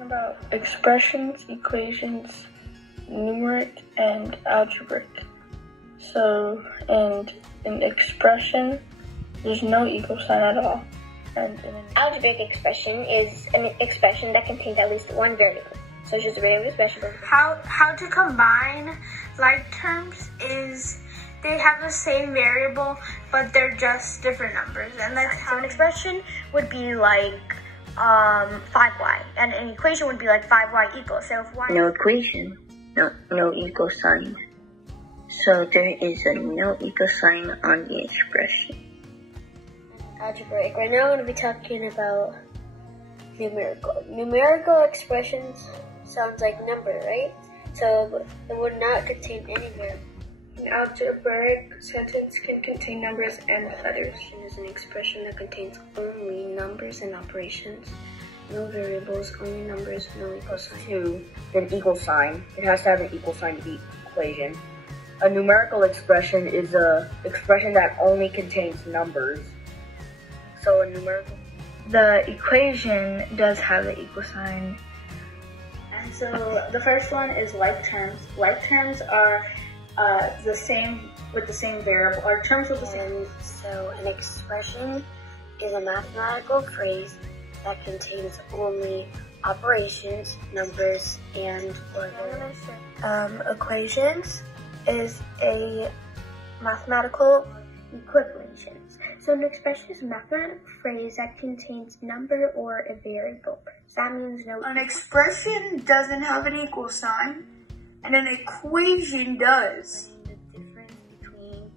About expressions, equations, numeric, and algebraic. So, in an expression, there's no equal sign at all. And in an algebraic expression is an expression that contains at least one variable. So it's just a variable expression. How to combine like terms is they have the same variable, but they're just different numbers. And that's how an expression would be like 5y, and an equation would be like 5y equals. So if y no equation, no equal sign. So there is a no equal sign on the expression. Algebraic. Right now I'm going to be talking about numerical. Numerical expressions sounds like number, right? So it would not contain any variable. An algebraic sentence can contain numbers and letters. It is an expression that contains only numbers and operations. No variables, only numbers, no equal sign. To an equal sign. It has to have an equal sign to be equation. A numerical expression is an expression that only contains numbers. So a numerical. The equation does have the equal sign. And so the first one is like terms. Like terms are the same with the same variable, or terms with the same. So an expression is a mathematical phrase that contains only operations, numbers, and order. Equations is a mathematical equations. So an expression is a mathematical phrase that contains number or a variable. So that means no. An expression doesn't have an equal sign, and an equation does. The difference between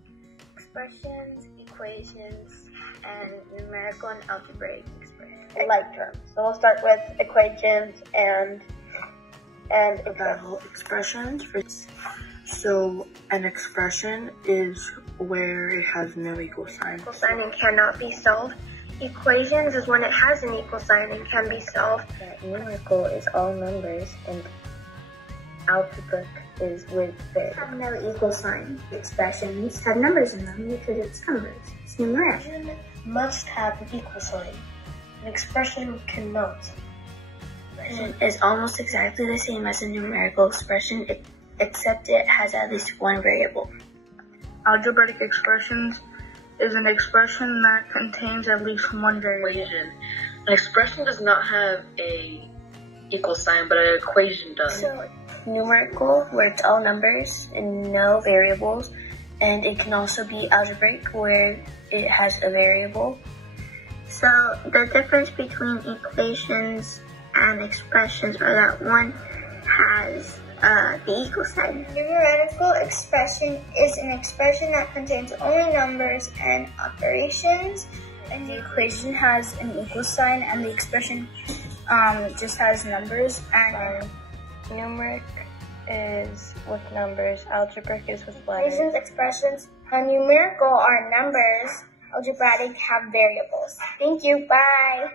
expressions, equations, and numerical and algebraic expressions. Like terms. So we'll start with equations and expressions. So an expression is where it has no equal sign. Equal sign and cannot be solved. Equations is when it has an equal sign and can be solved. Numerical is all numbers, and algebraic is with the have no equal sign. Expressions have numbers in them because it's numbers. It's numeric. Expression must have an equal sign. An expression cannot. Expression is almost exactly the same as a numerical expression, except it has at least one variable. Algebraic expressions is an expression that contains at least one variable. An expression does not have a equal sign, but an equation does. So numerical, where it's all numbers and no variables, and it can also be algebraic, where it has a variable. So the difference between equations and expressions are that one has the equal sign. Numerical expression is an expression that contains only numbers and operations, And the equation has an equal sign, and the expression just has numbers. And numeric is with numbers, algebraic is with letters. Equations, expressions, and numerical are numbers. Algebraic have variables. Thank you. Bye.